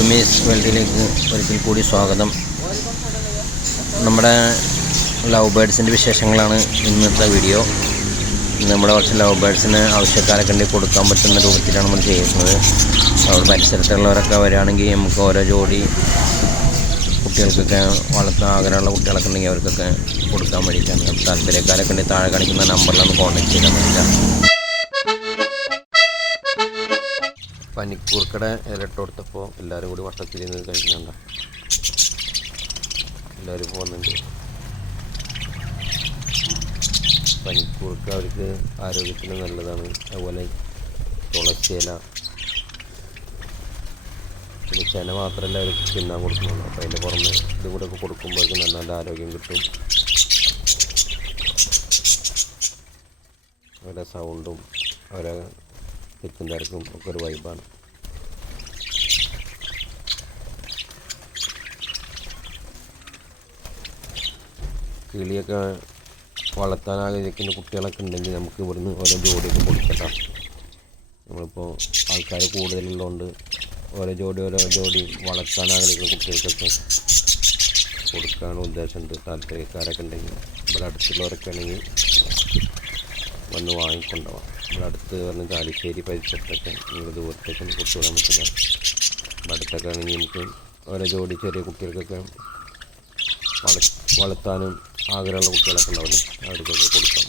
ഉർമീസ് വേൾഡിലേക്ക് ഒരിക്കൽ കൂടി സ്വാഗതം. നമ്മുടെ ലവ് ബേഡ്സിന്റെ വിശേഷങ്ങളാണ് ഇന്നത്തെ വീഡിയോ. നമ്മുടെ കുറച്ച് ലവ് ബേഡ്സിന് ആവശ്യക്കാരൊക്കെ കൊടുക്കാൻ പറ്റുന്ന രൂപത്തിലാണ് നമ്മൾ ചെയ്യുന്നത്. അവിടെ പരിസരത്തുള്ളവരൊക്കെ വരികയാണെങ്കിൽ നമുക്ക് ഓരോ ജോഡി കുട്ടികൾക്കൊക്കെ വളർത്താൻ ആഗ്രഹമുള്ള കുട്ടികളൊക്കെ ഉണ്ടെങ്കിൽ അവർക്കൊക്കെ കൊടുക്കാൻ വേണ്ടിയിട്ടാണ്. താല്പര്യക്കാരൊക്കെ ഉണ്ടെങ്കിൽ താഴെ കാണിക്കുന്ന നമ്പറിലൊന്ന് കോൺടാക്ട് ചെയ്താൽ പറ്റില്ല പനിക്കൂർക്കട ഇലട്ട് കൊടുത്തപ്പോൾ എല്ലാവരും കൂടി വട്ടത്തിൽ നിന്ന് കഴിക്കുന്നുണ്ട്? എല്ലാവരും പോകുന്നുണ്ട് പനിക്കൂർക്ക അവർക്ക് ആരോഗ്യത്തിന് നല്ലതാണ്. അതുപോലെ തുളസി പിന്നെ ചെന മാത്രമല്ല അവർക്ക് തിന്നാൻ കൊടുക്കുന്നുള്ളൂ. അപ്പോൾ അതിന്റെ പുറമെ ഇതും കൂടെ ഒക്കെ കൊടുക്കുമ്പോൾ അവർക്ക് നല്ല നല്ല ആരോഗ്യം കിട്ടും. അവരുടെ സൗണ്ടും അവരെ തിക്കും തിരക്കും ഒക്കെ ഒരു വൈബാണ്. കിളിയൊക്കെ വളർത്താൻ ആഗ്രഹിക്കുന്ന കുട്ടികളൊക്കെ ഉണ്ടെങ്കിൽ നമുക്ക് ഇവിടുന്ന് ഓരോ ജോഡിയൊക്കെ കൊടുക്കട്ടോ നമ്മളിപ്പോൾ ആൾക്കാർ കൂടുതലുള്ളതുകൊണ്ട് ഓരോ ജോഡി ഓരോ ജോഡി വളർത്താൻ ആഗ്രഹിക്കുന്ന കുട്ടികൾക്കൊക്കെ കൊടുക്കാൻ ഉദ്ദേശമുണ്ട് താല്പര്യക്കാരൊക്കെ ഉണ്ടെങ്കിൽ ഇവിടെ അടുത്തുള്ളവരൊക്കെ ആണെങ്കിൽ വന്ന് വാങ്ങിക്കൊണ്ടുപോകാം ഇവിടെ അടുത്ത് പറഞ്ഞ ചാലിശ്ശേരി പരിസരത്തൊക്കെ നിങ്ങൾ ദൂരത്തേക്കൊന്നും കൊടുത്തുവിടാൻ പറ്റില്ല ഇവിടെ അടുത്തൊക്കെ ആണെങ്കിൽ നമുക്ക് ഓരോ ജോഡി ചെറിയ കുട്ടികൾക്കൊക്കെ വള വളർത്താനും ആഗ്രഹമുള്ള കുട്ടികളൊക്കെ ഉണ്ടാവില്ലേ അവർക്കൊക്കെ കൊടുക്കാം.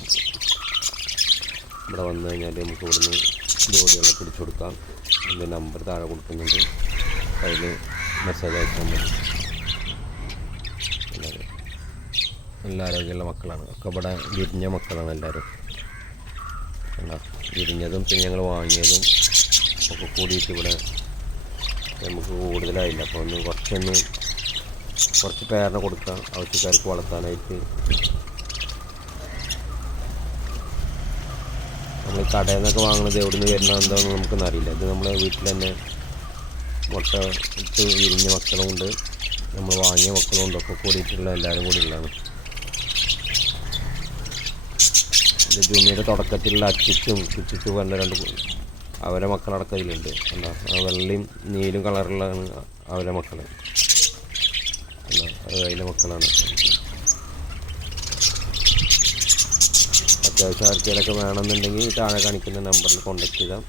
ഇവിടെ വന്നു കഴിഞ്ഞാൽ നമുക്ക് ഇവിടുന്ന് ജോഡികളെ പിടിച്ചു കൊടുക്കാം. എന്റെ നമ്പർ താഴെ കൊടുക്കുന്നുണ്ട്. അതിൽ മെസ്സേജ് അയച്ചാൽ മതി. എല്ലാവരും. നല്ല ആരോഗ്യമുള്ള മക്കളാണ്. ഒക്കെ ഇവിടെ വിരിഞ്ഞ മക്കളാണ് എല്ലാവരും. കണ്ടോ വിരിഞ്ഞതും പിന്നെ ഞങ്ങൾ വാങ്ങിയതും ഒക്കെ കൂടിയിട്ട് ഇവിടെ നമുക്ക് കൂടുതലായില്ല. അപ്പോൾ ഒന്ന് കുറച്ചൊന്ന് കുറച്ച് പേരിനെ കൊടുക്കാം ആവശ്യക്കാർക്ക് വളർത്താനായിട്ട്. നമ്മൾ കടയിൽ നിന്നൊക്കെ വാങ്ങുന്നത് എവിടെ നിന്ന് വരുന്ന എന്താണെന്ന് നമുക്കൊന്നും അറിയില്ല. ഇത് നമ്മളെ വീട്ടിൽ തന്നെ മുട്ട ഇട്ട് വിരിഞ്ഞ മക്കളുമുണ്ട് നമ്മൾ വാങ്ങിയ മക്കളുമുണ്ട് ഒക്കെ കൂടിയിട്ടുള്ള എല്ലാവരും കൂടി ഉള്ളതാണ് ഇത് ജൂനിയുടെ തുടക്കത്തിലുള്ള അച്ചിച്ചും കുച്ചിച്ചും പറഞ്ഞ രണ്ട് അവരെ മക്കളടക്കം ഇതിലുണ്ട് എന്താ വെള്ളയും നീലും കളറിലാണ് അവരെ മക്കൾ എന്താ അത് അതിലെ മക്കളാണ്. അത്യാവശ്യം ആർക്കെങ്കിലൊക്കെ വേണമെന്നുണ്ടെങ്കിൽ താഴെ കാണിക്കുന്ന നമ്പറിൽ കോൺടാക്ട് ചെയ്താൽ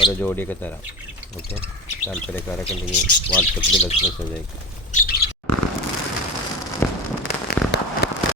ഓരോ ജോഡിയൊക്കെ തരാം. ഓക്കെ താല്പര്യക്കാരൊക്കെ ഉണ്ടെങ്കിൽ വാട്സപ്പിൽ മെസ്സേജ് അയക്കാം.